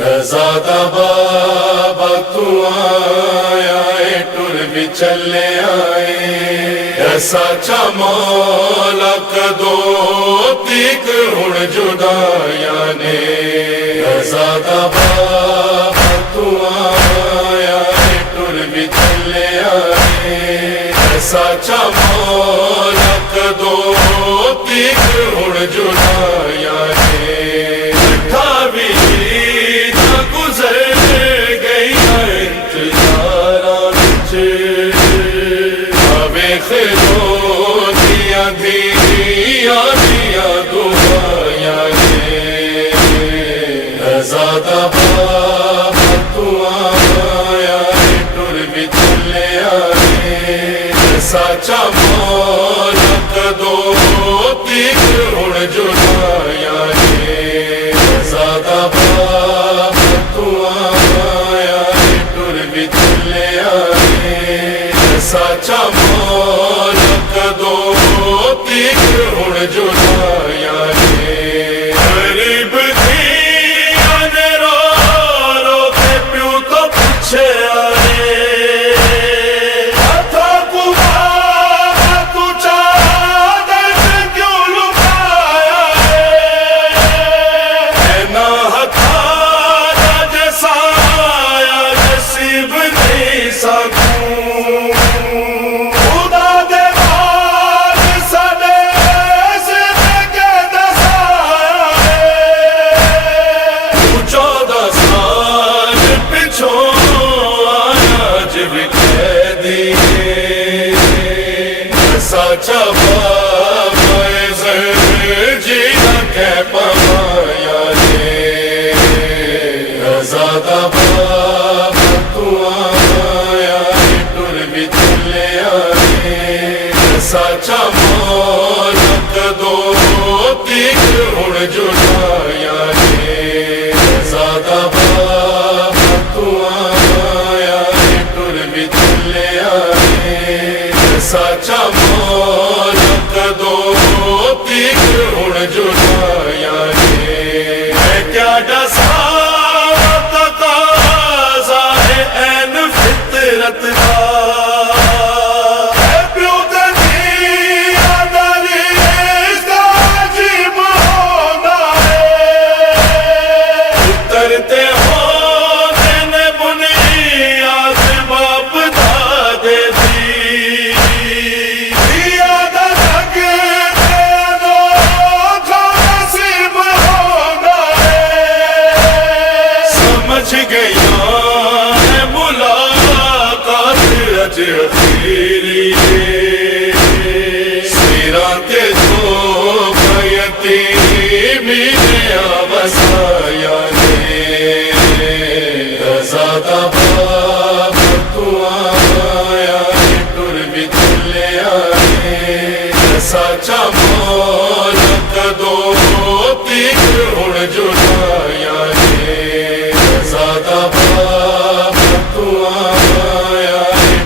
زیادہ بابا تو آیا ٹر بھی چلے آئے ایسا چا مولا کدو تیک ہن جدایا نے زیادہ بابا تو آیا ٹر بھی چلے آئے ایسا چا مولا کدو تیک ہن جدایا نے زیادہ بابا تو آیا ٹر بھی چلے آئے سچا مولا کدو تیک ہن جدایا نے زیادہ بابا تو آیا ٹر بھی چلے آئے سچا مولا کدو تیک ہن جدایا نے غریب سچا بابا جینا کہ پایا نے زیادہ بابا تو آیا ٹر بھی چلے آئے سچا مولا کدو تیک ہن جدایا نے زیادہ بابا تو آیا ٹر بھی چلے آئے سچا مولا کدو تیک ہن جدایا نے کیا ڈسا تقاضا ہے این فطرت کا زیادہ بابا تو آیا ٹر بھی چلے آئے سچا مولا کدو تیک ہن جدایا نے زیادہ بابا تو آیا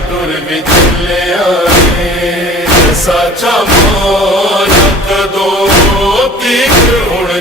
ٹر بھی چلے آئے سچا مولا کدو تیک ہن